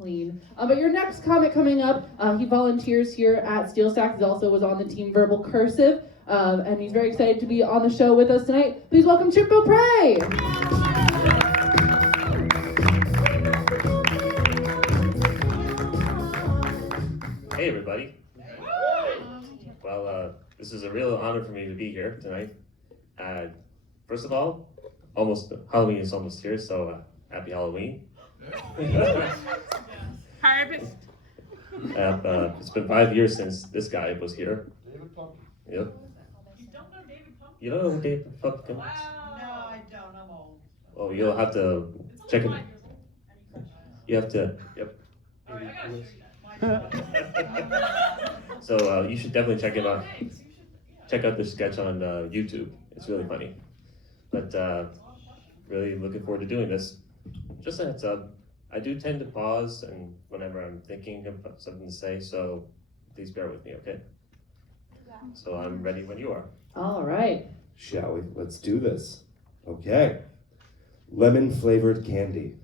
clean. But your next comic coming up, he volunteers here at Steel Stack. He also was on the team Verbal Cursive, and he's very excited to be on the show with us tonight. Please welcome Chip Beaupre. Hey everybody. Well, this is a real honor for me to be here tonight. First of all, Halloween is almost here, so happy Halloween. Harvest. It's been 5 years since this guy was here. David Pumpkin. Yep. You don't know David Pumpkin? You don't know who David Pumpkin is? Wow. No, I don't. I'm old. Well, you'll have to check it. You have to. Yep. All right, I gotta show you that. So you should definitely check it out. Check out the sketch on YouTube. It's really funny. But really looking forward to doing this. Just a heads up, I do tend to pause and whenever I'm thinking of something to say, so please bear with me, okay? So I'm ready when you are. All right. Shall we? Let's do this. Okay. Lemon flavored candy.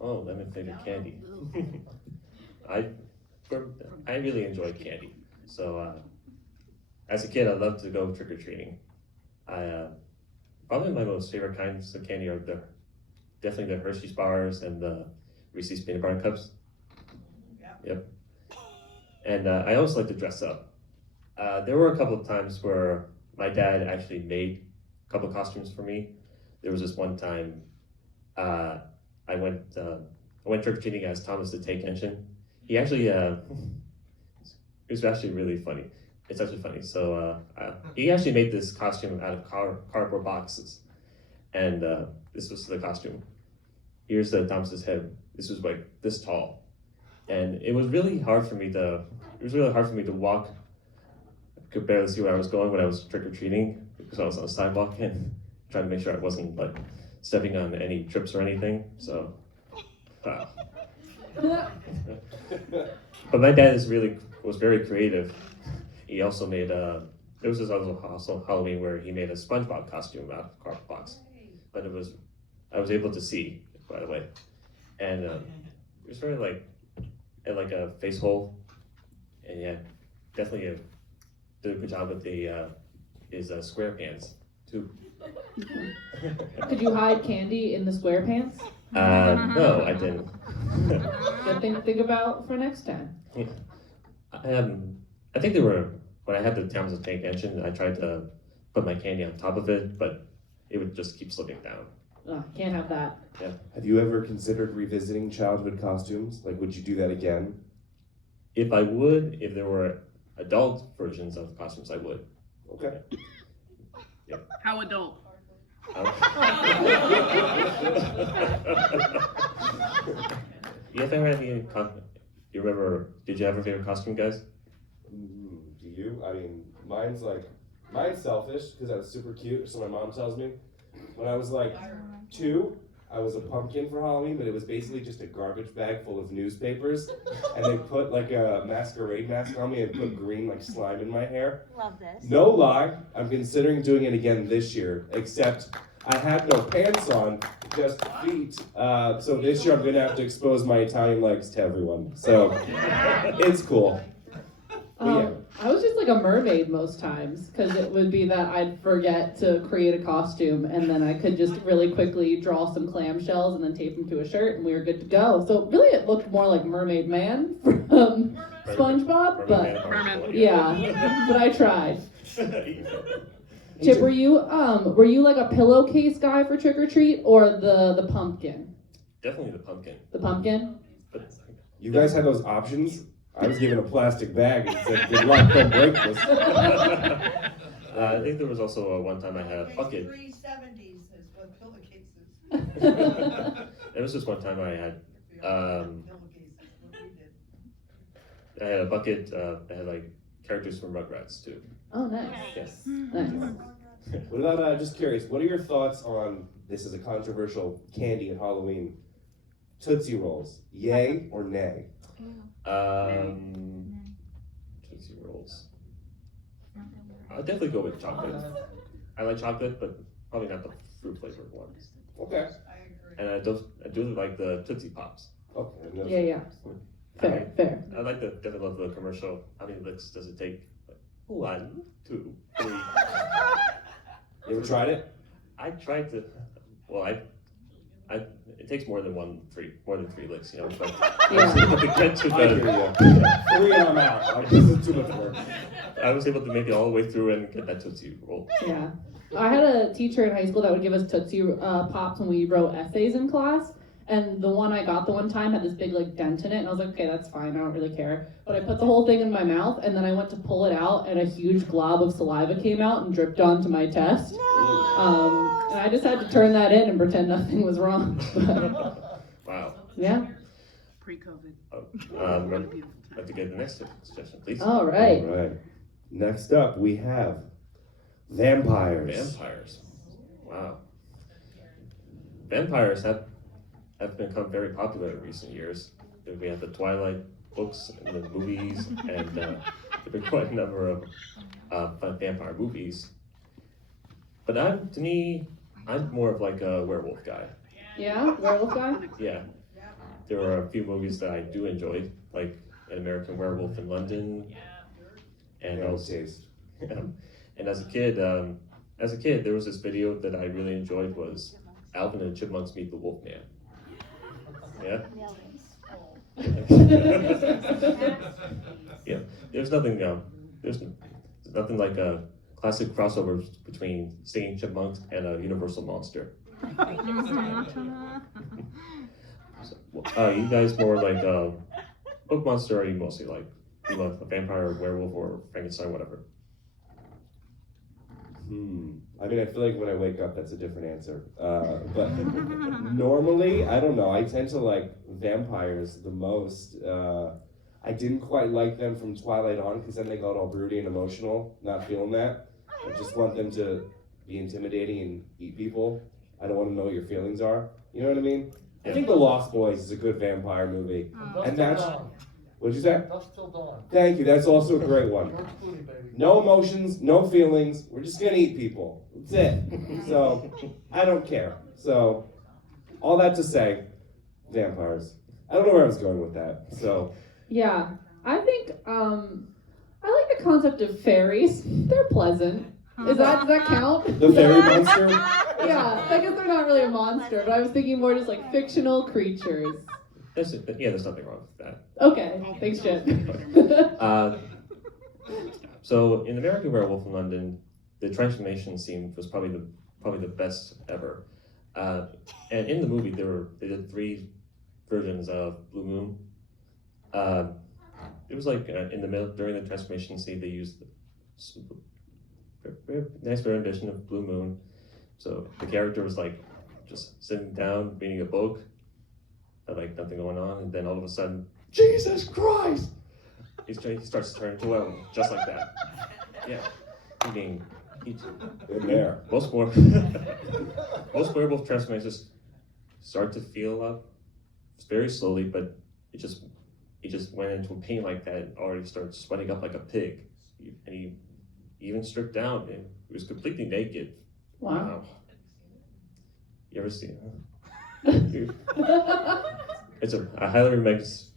Oh, lemon flavored candy. I really enjoy candy. So as a kid, I loved to go trick-or-treating. Probably my most favorite kinds of candy are definitely the Hershey's bars and the Reese's peanut butter cups. Yep. And I always like to dress up. There were a couple of times where my dad actually made a couple of costumes for me. There was this one time I went trick-or-treating as Thomas the Tank Engine. He actually, it was actually really funny. It's actually funny. So he actually made this costume out of cardboard boxes. And this was the costume. Here's Thomas's head. This was like this tall. And it was really hard for me to walk. I could barely see where I was going when I was trick-or-treating because I was on the sidewalk and trying to make sure I wasn't like stepping on any trips or anything. So, but my dad was very creative. He also made there was also Halloween where he made a SpongeBob costume out of cardboard box, but I was able to see, by the way, and it was very like a face hole, and yeah, definitely did a good job with his square pants too. Could you hide candy in the square pants? No, I didn't. Good thing to think about for next time. I think when I had the Thomas the Tank Engine, I tried to put my candy on top of it, but it would just keep slipping down. Can't have that. Yeah. Have you ever considered revisiting childhood costumes? Like, would you do that again? If there were adult versions of costumes, I would. Okay. Yep. How adult? You ever had any? Did you have a favorite costume, guys? Do you? I mean, mine's selfish because I was super cute, so my mom tells me. When I was like 2, I was a pumpkin for Halloween, but it was basically just a garbage bag full of newspapers, and they put like a masquerade mask on me and put green like slime in my hair. Love this. No lie, I'm considering doing it again this year, except I had no pants on, just feet. So this year I'm gonna have to expose my Italian legs to everyone. So it's cool. Yeah. I was just like a mermaid most times because it would be that I'd forget to create a costume and then I could just really quickly draw some clamshells and then tape them to a shirt and we were good to go. So really it looked more like Mermaid Man from SpongeBob, but yeah, but I tried. Chip, were you like a pillowcase guy for trick or treat or the pumpkin? Definitely the pumpkin. The pumpkin? You guys had those options? I was given a plastic bag and said, good luck, don't break this. I think there was also one time I had a bucket. 370s is what pillowcases. There was this one time I had Pillowcases, what we did. a bucket that had like characters from Rugrats too. Oh, nice. Yes. Nice. What about, just curious, what are your thoughts on, this is a controversial candy at Halloween, Tootsie Rolls, yay or nay? Tootsie Rolls. I'll definitely go with chocolate. I like chocolate, but probably not the fruit flavored ones. Okay. I agree. And I do like the Tootsie Pops. Okay. No. Yeah. Fair, fair. I like the definitely love the commercial. How many licks does it take? 1, 2, 3. You ever tried it? I tried to. Well, it takes more than 3 licks, you know. But I was Yeah. able to get to I hear the. you. 3 and I'm out. Like, this is too much work. I was able to make it all the way through and get that Tootsie Roll. Yeah. I had a teacher in high school that would give us Tootsie Pops when we wrote essays in class. And the one I got the one time had this big like dent in it, and I was like, okay, that's fine, I don't really care. But I put the whole thing in my mouth, and then I went to pull it out, and a huge glob of saliva came out and dripped onto my test. And I just had to turn that in and pretend nothing was wrong. But, Wow. yeah. Pre-COVID. I'd like to get the next suggestion, please. All right. All right. Next up, we have vampires. Vampires. Wow. Vampires have become very popular in recent years. We have the Twilight books and the movies, and there have been quite a number of vampire movies. But to me, I'm more of like a werewolf guy. Yeah? Werewolf guy? Yeah. There are a few movies that I do enjoy, like An American Werewolf in London, and No also, taste. and as a kid, there was this video that I really enjoyed was Alvin and the Chipmunks Meet the Wolfman. Yeah. Yeah. There's nothing like a classic crossover between singing chipmunks and a universal monster. So, you guys more like book monster, or are you mostly like you love a vampire, or werewolf, or Frankenstein, whatever? I mean, I feel like when I wake up, that's a different answer. But normally, I don't know. I tend to like vampires the most. I didn't quite like them from Twilight on because then they got all broody and emotional. Not feeling that. I just want them to be intimidating and eat people. I don't want to know what your feelings are. You know what I mean? I think The Lost Boys is a good vampire movie. And that's... What'd you say? Dusk Till Dawn. Thank you. That's also a great one. George Clooney, baby. No emotions, no feelings. We're just gonna eat people. That's it. So I don't care. So all that to say, vampires. I don't know where I was going with that. So Yeah. I think, I like the concept of fairies. They're pleasant. Does that count? the fairy monster. Yeah, I guess they're not really a monster, but I was thinking more just like fictional creatures. There's nothing wrong with that. Okay, thanks, Jen. So in American Werewolf in London, the transformation scene was probably the best ever. And in the movie, they did 3 versions of Blue Moon. It was like in the middle during the transformation scene, they used very nice rendition of Blue Moon. So the character was like just sitting down reading a book, had like nothing going on, and then all of a sudden, Jesus Christ! He starts turning to werewolf just like that. Yeah, in there. Most werewolf transformations start to feel up very slowly, but it just went into pain like that and already started sweating up like a pig, and he even stripped down and he was completely naked. Wow. You ever seen it? I highly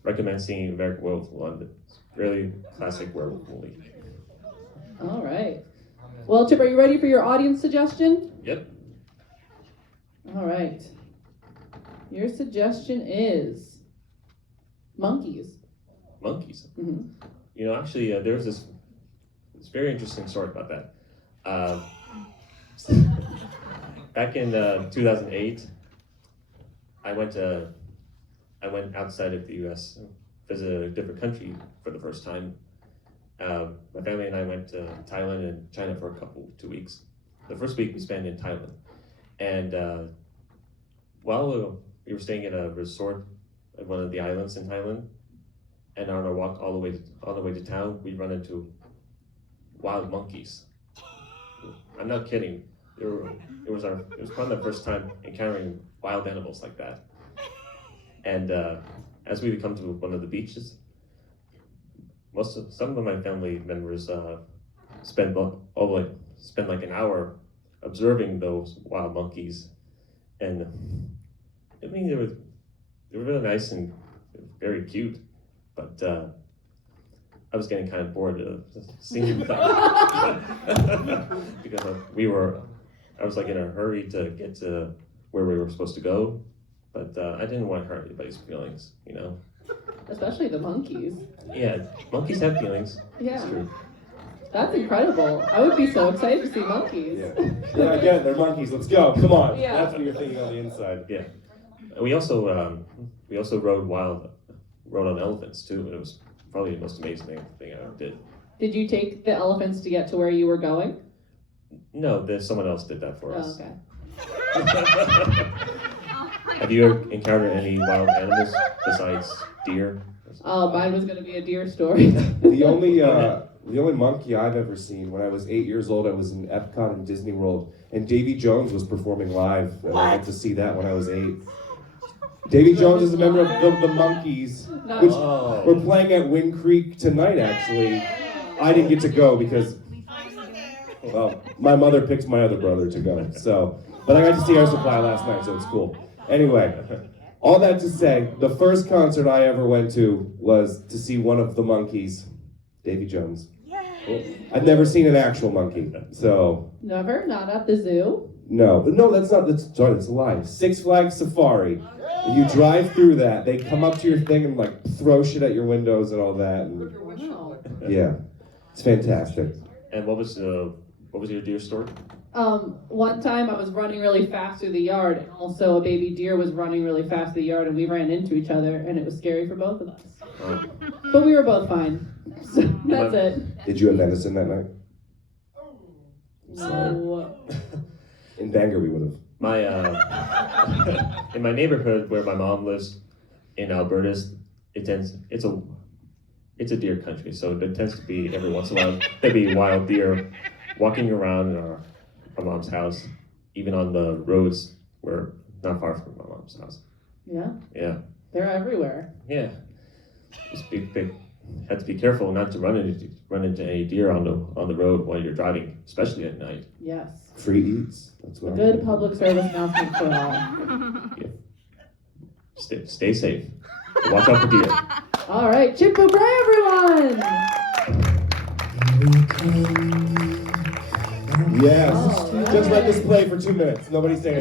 recommend seeing American Werewolf in London. It's a really classic werewolf movie. All right. Well, Chip, are you ready for your audience suggestion? Yep. All right. Your suggestion is monkeys. Monkeys. Mm-hmm. You know, actually, there was this very interesting story about that. Back in 2008, I went outside of the U.S., visited a different country for the first time. My family and I went to Thailand and China for 2 weeks. The first week we spent in Thailand, and while we were staying at a resort at one of the islands in Thailand, and on our walk all the way to town, we run into wild monkeys. I'm not kidding. It was probably the first time encountering wild animals like that. And as we come to one of the beaches, some of my family members spend like an hour observing those wild monkeys, and I mean they were really nice and very cute, but I was getting kind of bored of seeing them. Because I was like in a hurry to get to where we were supposed to go, but I didn't want to hurt anybody's feelings, you know? Especially the monkeys. Yeah, monkeys have feelings. Yeah. It's true. That's incredible. I would be so excited to see monkeys. Yeah, I get it. They're monkeys. Let's go. Come on. Yeah. That's what you're thinking on the inside. Yeah. And we also rode on elephants too, and it was probably the most amazing thing I ever did. Did you take the elephants to get to where you were going? No, someone else did that for Oh, us. okay. Have you ever encountered any wild animals besides deer? Oh, mine was going to be a deer story. The only monkey I've ever seen, when I was 8 years old, I was in Epcot in Disney World, and Davy Jones was performing live, and I got to see that when I was 8. Davy Jones is a member of the Monkees, Not- which Oh. we're playing at Wind Creek tonight, actually. I didn't get to go because, well, my mother picked my other brother to go, so. But I got to see Air Supply last night, so it's cool. Anyway, all that to say, the first concert I ever went to was to see one of the Monkees, Davy Jones. Cool. I've never seen an actual monkey, so Never? Not at the zoo? no, that's a lie. Six Flags Safari. You drive through that, they come up to your thing and like throw shit at your windows and all that. And, Wow. yeah, it's fantastic. And what was your deer story? One time I was running really fast through the yard, and also a baby deer was running really fast through the yard, and we ran into each other, and it was scary for both of us. Oh. But we were both fine. So that's it. Did you have venison that night? No. In Bangor, we would have. My in my neighborhood where my mom lives in Alberta, it's a deer country, so there tends to be every once in a while there'd be wild deer walking around in our mom's house, even on the roads where not far from my mom's house. Yeah, Yeah, they're everywhere. yeah. Just had to be careful not to run into any deer on the road while you're driving, especially at night. Yes. Free eats. That's A what good public service announcement for all. Stay safe. Watch out for deer. All right, Chip O'Brien, everyone! Yes. Oh, Just let this play for 2 minutes. Nobody's saying